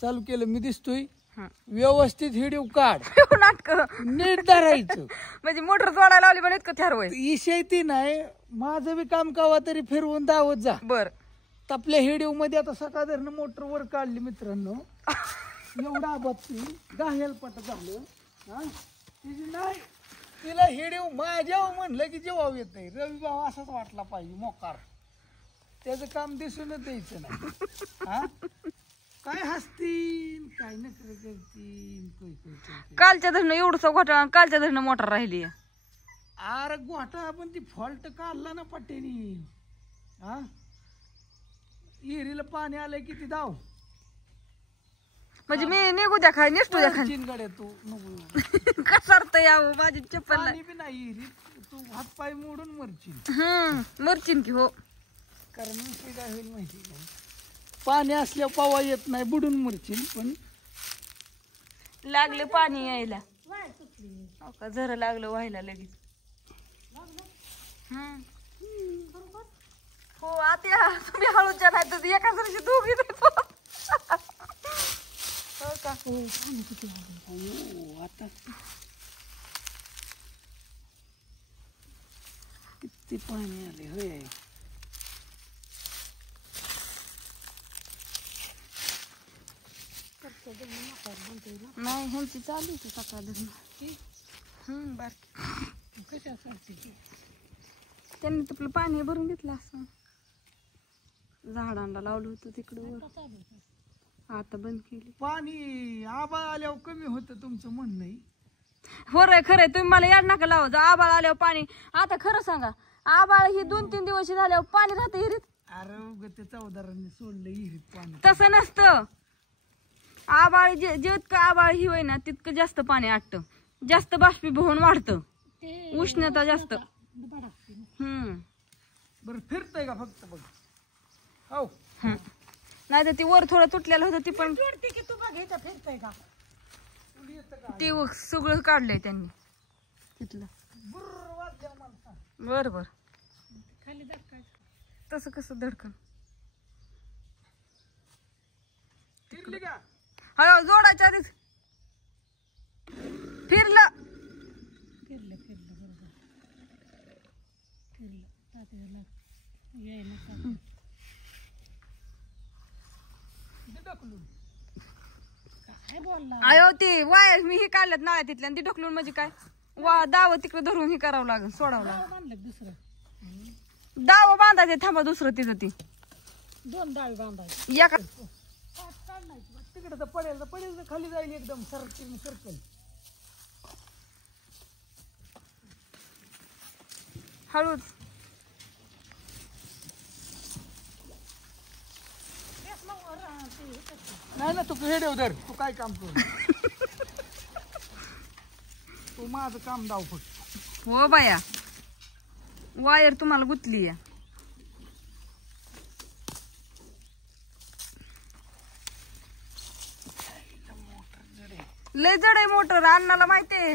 चालू केलं मी दिसतोय व्यवस्थित हिडीव काढ नाटक नीट धरायचं म्हणजे मोटर जोडायला लावली पण इतकं थ्यार होय इशय ती नाही माझं बी काम कावा तरी फिरवून दावत जा बर आपल्या हिडीव मध्ये आता सकाळ धरणं मोटर वर काढली मित्रांनो एवढा बत्ती गाहेल पट झालं हा तिची नाही तिला हिडीव माझ्या म्हणलं की जेव्हा येत नाही रवी भाऊ असाच वाटला पाहिजे मोकार त्याचं काम दिसूनच द्यायचं नाही हा काय हसतील काय नखरे करतील कालच्या धरणं एवढंच घोटाळा कालच्या धरणं मोटर राहिली अरे घोटाळा पण ती फॉल्ट काढला ना पट्टेनी हा हिरीला पाणी आलंय किती धाव म्हणजे मी निघू द्या खाली निसटू द्या खाली चिनगड्या तू नको कसरत यावं माझी चप्पल पाणी बी नाही हिरीत तू हात पाय मोडून मरशील मरचीन की हो कारण विषय काय होईल माहिती का पाणी असल्यावर पवा येत नाही बुडून मरशील पण लागले पाणी यायला जरा लागलं व्हायला लगेच हो आता तुम्ही हळूच्या नाही तर एका जरशी दोघी हो का आता किती पाणी आले होय नाही ह्यांची चालू होती सकाळ धरून बारकी कशासाठी त्यांनी आपलं पाणी भरून घेतलं असं झाडांना लावलं होतं तिकडं आता बंद केली पाणी आबाळ आल्यावर कमी होतं तुमचं म्हणणं आहे हो रे खरंय तुम्ही मला याड नका लावा जा आबाळ आल्यावर पाणी आता खरं सांगा आबाळ ही 2-3 दिवस झाल्यावर पाणी राहतं हिरीत अरे उग ते चौदारांनी सोडलं हिरीत पाणी तसं नसतं आबाळ जितकं आबाळ ही होय ना तितकं जास्त पाणी आटतं जास्त बाष्पीभवन वाढतं उष्णता जास्त बरं फिरतय का फक्त बघ हो नाही तर ती वर थोडं तुटलेलं होतं ती पण फिरतय का ते सगळं काढलंय त्यांनी तिथलं बर बर खाली धक्का तसं कसं धडकन फिरली का हळू जोडायच्या आधीच फिरलं फिरलं बरोबर फिरलं यायला काय बोलला अयो ते वायर मी हे काढल्यात नाळ्या तिथल्या आणि ती ढकलून म्हणजे काय वा दाव तिकडे धरून हे करावं लागेल सोडावं लागेल दुसरं दाव बांधायचे थांबा दुसरं तिथं ती 2 डाळ बांधायची एका तिकडे तर पडेल तर खाली जाईल एकदम सर्कल हळूच नाही ना तू हेडेव धर तू काय काम कर तू माझं काम दाव फक्त हो बाया वायर तुम्हाला गुतली आहे लय जड आहे मोटर अण्णाला माहितीये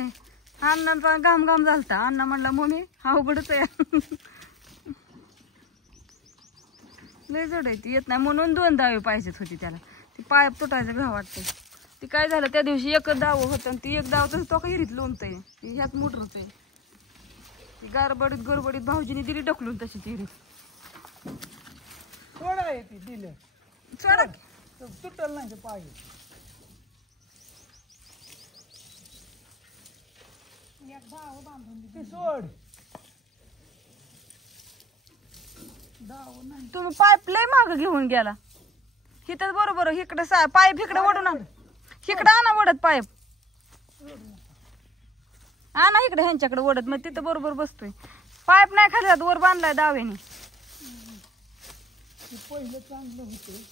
अण्णाचा घाम झालता अण्णा म्हणला मम्मी हा उघडच आहे लय जड आहे ती येत नाही म्हणून 2 दावे पाहिजेत होती त्याला ती पाईप तुटायचं घ्या वाटतंय ती काय झालं त्या दिवशी एक दाव होतं आणि ती एक दाव तसं तो हिरीत लोणतंय ह्यात मोटरच आहे ती गडबडीत भाऊजीने दिली ढकलून तशी ती हिरीत थोडं आहे ती दिलं सोडा तुटल नाही ते पाहिजे सोड तुम्ही पाईप लय माग घेऊन गेला हिथं बरोबर इकडे पाईप इकडे ओढून इकडे आणा ओढत पाईप आणा इकडे ह्यांच्याकडे ओढत मग तिथं बरोबर बसतोय पाईप नाही खाली जात वर बांधलाय दाव्याने पहिलं चांगलं होतं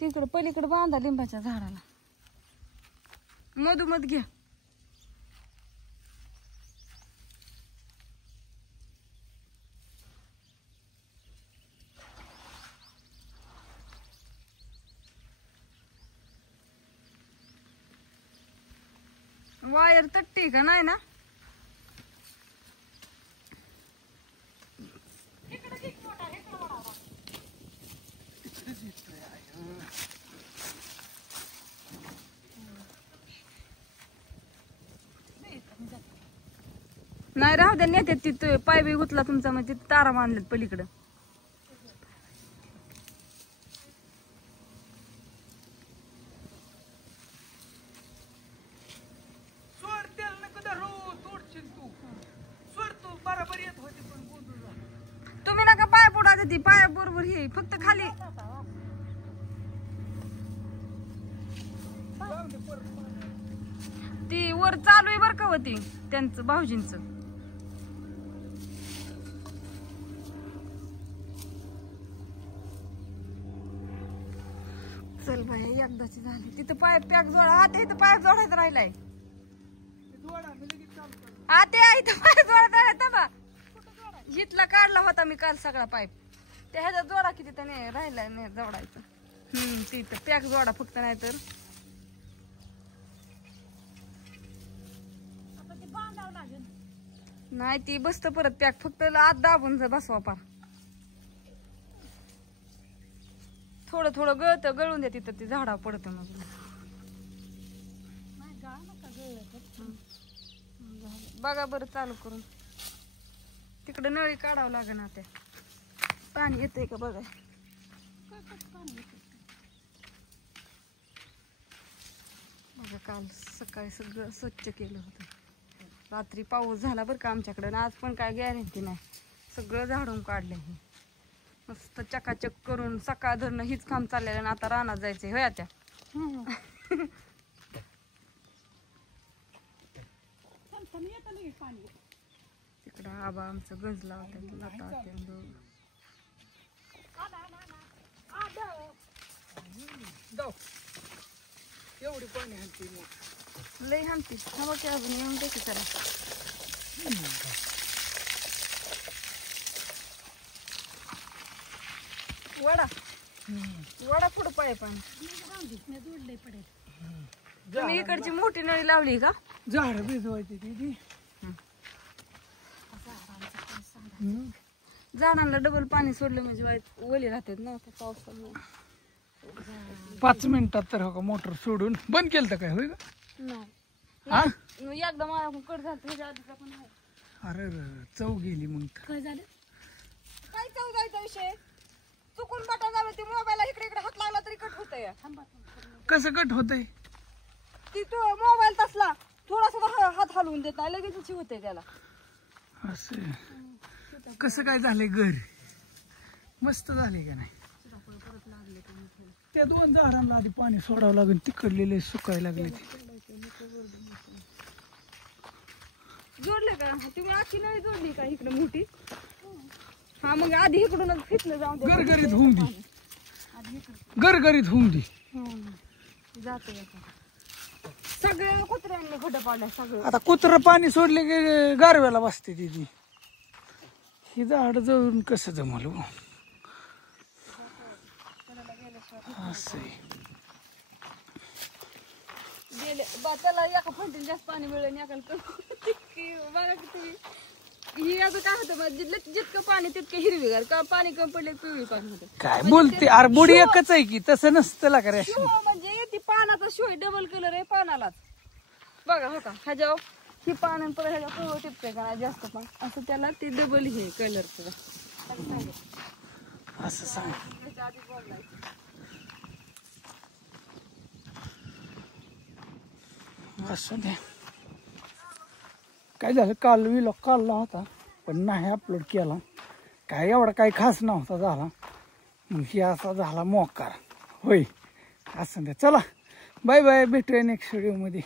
तिकडे पलीकडे बांधा लिंबाच्या झाडाला मधोमध घ्या वायर तट्टी का नाही ना नाही राहू द्या, नेते तिथं पाय बी गुतला तुमचा म्हणजे तारा बांधलेत पलीकडं. सोड तेल नको धरू, तोडशील तू. सोड तू, बरोबर येत होती पण बोलू जा. तुम्ही नका पाय पुढा ती पाया बरोबर हे फक्त खाली. जाऊ दे, परत पाणी. ती वर चालू आहे बरं का होती त्यांचं भाऊजींच. चल बाई एकदाची झाली. तिथं पाईप पॅक जोडा. आता इथं पाईप जोडायचं राहिलाय. ते जोडा, मी लगेच चालू करतो. आता इथं पाईप जोडायचा राहिला बा. हितला काढला होता मी काल सगळा पाईप. त्या ह्याच्यात जोडा किती त्याने राहिलाय नाही जोडायचं. तिथं पॅक जोडा फक्त, नाही तर नाही ती बसत परत पॅक. फक्त आत दाबून बसवा पार. थोडं थोडं गळून द्या तिथं, ते झाडावर पडतं मग. बघा बरं चालू करून. तिकडे नळी काढावं लागेल ना. त्या पाणी येतंय का बघा. बघा काल सकाळी सगळं स्वच्छ केलं होतं. रात्री पाऊस झाला बरं का आमच्याकडे. आज पण काय गॅरंटी नाही. सगळं झाडून काढलं हे मस्त चकाचक करून. सकाळ धरणं हीच काम चाललेलं आणि आता रानात जायचंय होय त्या. तिकडं आबा आमचं गंजला होता. जाऊ. एवढी पाणी आणते मग. लई हाणती. थांबा की अजून येऊन दे की चला. वडा पुढं पाय पाणी. तुम्ही इकडची मोठी नळी लावली का? झाड भिजवायची ती. झाडांना डबल पाणी सोडलं म्हणजे ओली राहतात ना पावसामुळे. 5 मिनिटात तर हो का मोटर सोडून बंद केलं तर काय होय का? नाही एकदा मला कट झालं त्याच्या आधीचा पण आहे. अरे चव गेली मग. काय झालं? काय चव जायचा विषय? चुकून बटन दाबलं ती मोबाईल इकडे इकडे हात लागला तरी कट होतंय. कसं कट होतंय? ती तो मोबाईल तसला थोडासा हात हलवून देत नाही लगेच होते त्याला. असं कसं काय झालंय? घर मस्त झाले का नाही? त्या 2 झाडांना आधी पाणी सोडावं लागेल. तिकडलेले सुकायला लागले. जोडले का तुम्ही? आखी नळी जोडली का इकडे मोठी? हा मग आधी इकडूनच फिटलं जाऊन दे. गरगरीत होऊन दे. गरगरीत होऊन दे. जाते सगळ्या कुत्र्यांनी घड पाडल्या सगळं. आता कुत्र पाणी सोडले की गारव्याला बसते तिची. ही झाड जळून कसं जमल? असं गेले त्याला एका फंटीने जास्त पाणी मिळेल एकाला बघा की तुम्ही. ही असं काय होतं म्हणजे जितकं पाणी तितकं हिरवीगार का पाणी कमी पडले पिवळी पाणी होतं. काय बोलते? अरे बुडी एकच आहे की, तसं नसतं ला करे. म्हणजे ती पानाचा शिवाय डबल कलर आहे पानालाच. बघा हो का ह्याच्यावर ही पान परत ह्याच्या पिवळ टिपते का जास्त पान असं त्याला ते डबल हे कलर. असं सांग. असं द्या. काय झालं? काल व्हिडिओ काढला होता पण नाही अपलोड केला. काय एवढा काही खास नव्हता झाला. मग ही असा झाला मोकार होय. असं द्या. चला बाय बाय. भेटूया नेक्स्ट व्हिडिओ मध्ये.